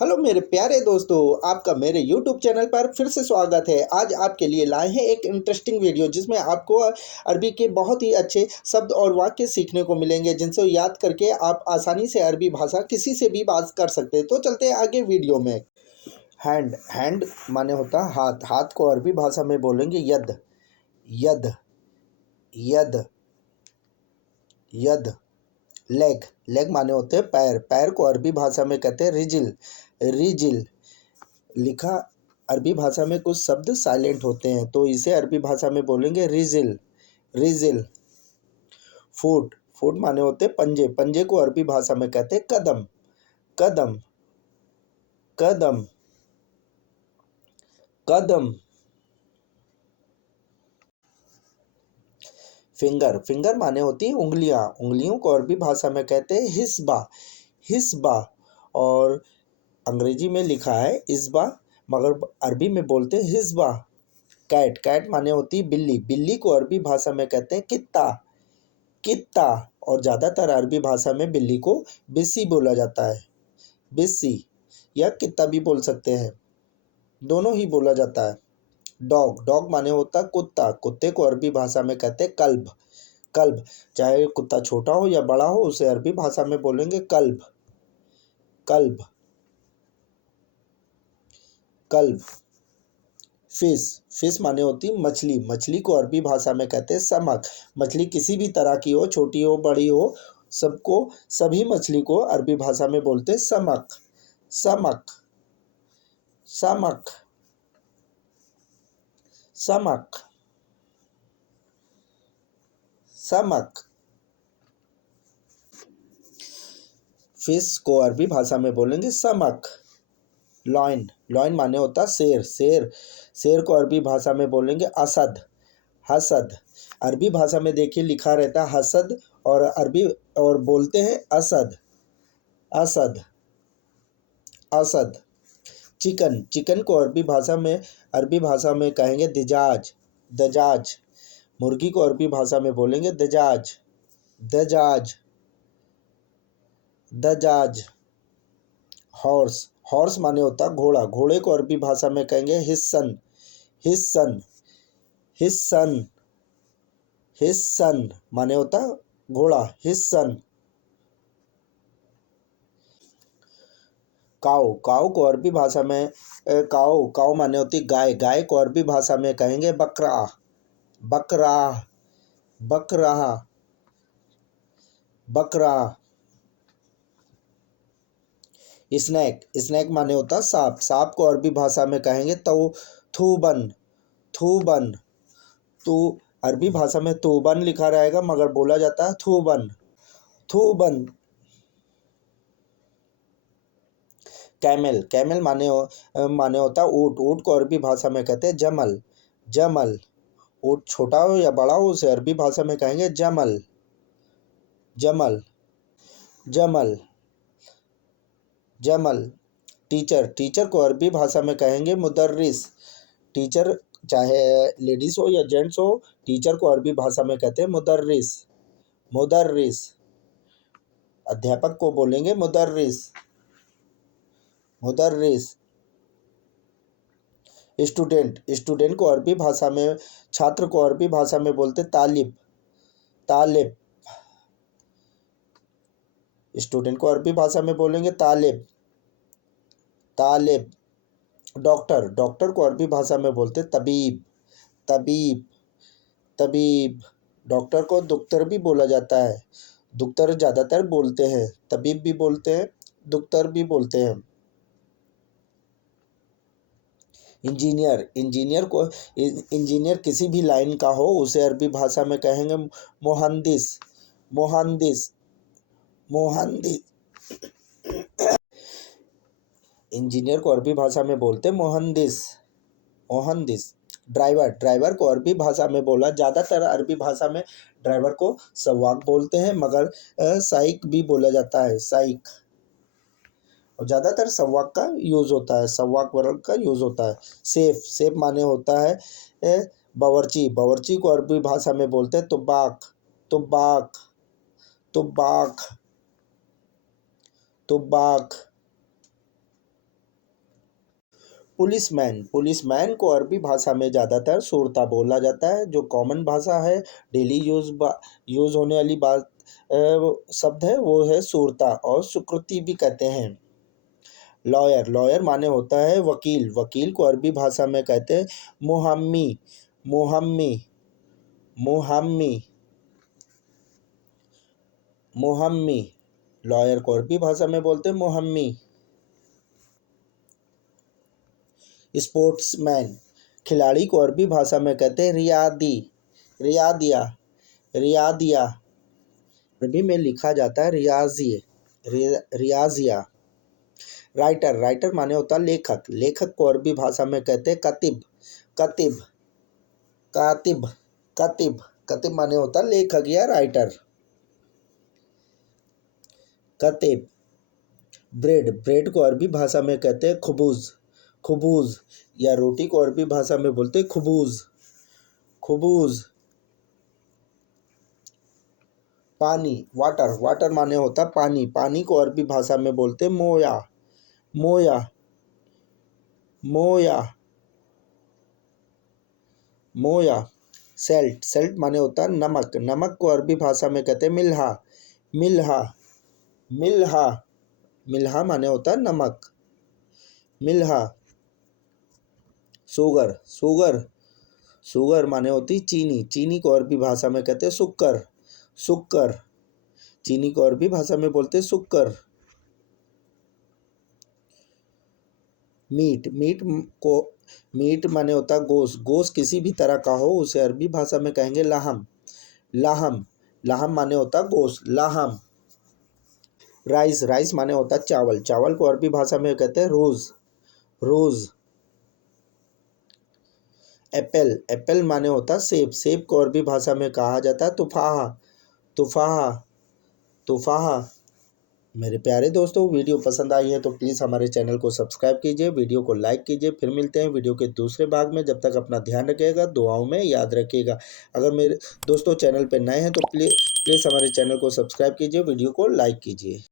Hello मेरे प्यारे दोस्तों, आपका मेरे YouTube चैनल पर फिर से स्वागत है। आज आपके लिए लाए हैं एक इंटरेस्टिंग वीडियो जिसमें आपको अरबी के बहुत ही अच्छे शब्द और वाक्य सीखने को मिलेंगे, जिनसे याद करके आप आसानी से अरबी भाषा किसी से भी बात कर सकते हैं। तो चलते हैं आगे वीडियो में। हैंड हैंड माने होता है हाथ। हाथ को अरबी भाषा में बोलेंगे यद। यद यद यद। लेग लेग माने होते हैं पैर। पैर को अरबी भाषा में कहते हैं रिजिल। रिजिल लिखा। अरबी भाषा में कुछ शब्द साइलेंट होते हैं तो इसे अरबी भाषा में बोलेंगे रिजिल। रिजिल। फुट फुट माने होते हैं पंजे। पंजे को अरबी भाषा में कहते हैं कदम। कदम कदम कदम। फिंगर फिंगर माने होती है उंगलियां। उंगलियों को अरबी भाषा में कहते हैं हिस्बा। हिस्बा। और अंग्रेजी में लिखा है इस्बा, मगर अरबी में बोलते हैं हिस्बा। कैट कैट माने होती है बिल्ली। बिल्ली को अरबी भाषा में कहते हैं कित्ता। कित्ता। और ज़्यादातर अरबी भाषा में बिल्ली को बिस्सी बोला जाता है। बिस्सी या कित्ता भी बोल सकते हैं, दोनों ही बोला जाता है। डॉग डॉग माने होता है कुत्ता। कुत्ते को अरबी भाषा में कहते हैं कल्ब। कल्ब। चाहे कुत्ता छोटा हो या बड़ा हो, उसे अरबी भाषा में बोलेंगे कल्ब। कल्ब कल्ब। फिश फिश माने होती मछली। मछली को अरबी भाषा में कहते हैं समक। मछली किसी भी तरह की हो, छोटी हो बड़ी हो, सबको सभी मछली को अरबी भाषा में बोलते हैं समक। समक समक समक समक। फिश को अरबी भाषा में बोलेंगे समक। लॉइन लॉइन माने होता शेर। शेर शेर को अरबी भाषा में बोलेंगे असद। हसद। अरबी भाषा में देखिए लिखा रहता है हसद, और अरबी और बोलते हैं असद। असद असद। चिकन चिकन को अरबी भाषा में कहेंगे दिजाज। दजाज। मुर्गी को अरबी भाषा में बोलेंगे दजाज। दजाज दजाज। हॉर्स हॉर्स माने होता घोड़ा। घोड़े को अरबी भाषा में कहेंगे हिस्सन। हिस्सन हिस्सन हिस्सन माने होता घोड़ा। हिस्सन। काऊ काऊ को अरबी भाषा में काऊ काऊ माने होती गाय। गाय को अरबी भाषा में कहेंगे बकरा। बकरा बकरा बकरा। स्नैक स्नैक माने होता सांप। सांप को अरबी भाषा में कहेंगे तो थूबन। थूबन। तो अरबी भाषा में तूबन लिखा रहेगा, मगर बोला जाता है थूबन। थूबन। कैमल कैमल माने होता ऊँट। ऊँट को अरबी भाषा में कहते हैं जमल। जमल। ऊँट छोटा हो या बड़ा हो, उसे अरबी भाषा में कहेंगे जमल। जमल जमल जमल। टीचर टीचर को अरबी भाषा में कहेंगे मुदर्रिस। टीचर चाहे लेडीज हो या जेंट्स हो, टीचर को अरबी भाषा में कहते हैं मुदर्रिस। मुदर्रिस। अध्यापक को बोलेंगे मुदर्रिस। मुदर्रिस। स्टूडेंट स्टूडेंट को अरबी भाषा में छात्र को अरबी भाषा में बोलते तालिब। तालिब। स्टूडेंट को अरबी भाषा में बोलेंगे तालिब। तालिब। डॉक्टर डॉक्टर को अरबी भाषा में बोलते तबीब। तबीब तबीब। डॉक्टर को दुख्तर भी बोला जाता है। दुख्तर ज़्यादातर बोलते हैं, तबीब भी बोलते हैं, दुख्तर भी बोलते हैं। इंजीनियर इंजीनियर किसी भी लाइन का हो, उसे अरबी भाषा में कहेंगे मोहंदिस। मोहंदिस मोहंदिस। इंजीनियर को अरबी भाषा में बोलते मोहंदिस। मोहंदिस। ड्राइवर ड्राइवर को अरबी भाषा में बोला, ज़्यादातर अरबी भाषा में ड्राइवर को सवाक बोलते हैं, मगर साइक भी बोला जाता है। साइक। और ज़्यादातर सवाक का यूज़ होता है, सवाक वर्ग का यूज़ होता है। सेफ सेफ माने होता है बावर्ची। बावर्ची को अरबी भाषा में बोलते हैं तुबाक। तुबाक तुबाक तुबाक। पुलिसमैन, पुलिसमैन को अरबी भाषा में ज़्यादातर शूरता बोला जाता है। जो कॉमन भाषा है, डेली यूज़ होने वाली बात शब्द है वो है शूरता, और सुकृति भी कहते हैं। लॉयर, लॉयर माने होता है वकील, वकील को अरबी भाषा में कहते हैं मुहम्मी, मुहम्मी, मुहम्मी, मुहम्मी। लॉयर को अरबी भाषा में बोलते हैं मुहम्मी। स्पोर्ट्समैन, खिलाड़ी को अरबी भाषा में कहते हैं रियादी, रियादिया, रियादिया। अरबी में लिखा जाता है रियाजी, रियाजिया। राइटर, राइटर माने होता है लेखक, लेखक को अरबी भाषा में कहते हैं कतिब, कतिब, कातिब, कतिब, कतिब माने होता है लेखक या राइटर। कतिब। ब्रेड, ब्रेड को अरबी भाषा में कहते हैं खुबूज, खुबूज, या रोटी को अरबी भाषा में बोलते हैं खुबूज, खुबूज। पानी, वाटर, वाटर माने होता है पानी, पानी को अरबी भाषा में बोलते हैं मोया, मोया, मोया, मोया। सेल्ट, सेल्ट माने होता है नमक, नमक को अरबी भाषा में कहते हैं मिल्हा, मिल्हा, मिल्हा, मिल्हा माने होता है नमक, मिल्हा। शुगर, शुगर, शुगर माने होती चीनी, चीनी को अरबी भाषा में कहते हैं शुक्कर, शुक्कर, चीनी को अरबी भाषा में बोलते हैं शुक्कर। मीट, मीट माने होता है गोश्त, गोश्त किसी भी तरह का हो उसे अरबी भाषा में कहेंगे लाहम, लाहम, लाहम माने होता है गोश्त, लाहम। राइस, राइस माने होता है चावल, चावल को अरबी भाषा में कहते हैं रोज, रोज। एप्पल, एप्पल माने होता है सेब, सेब को अरबी भाषा में कहा जाता है तुफाहा, तुफाहा, तुफाहा। मेरे प्यारे दोस्तों, वीडियो पसंद आई है तो प्लीज़ हमारे चैनल को सब्सक्राइब कीजिए, वीडियो को लाइक कीजिए। फिर मिलते हैं वीडियो के दूसरे भाग में। जब तक अपना ध्यान रखिएगा, दुआओं में याद रखिएगा। अगर मेरे दोस्तों चैनल पर नए हैं तो प्लीज़ हमारे चैनल को सब्सक्राइब कीजिए, वीडियो को लाइक कीजिए।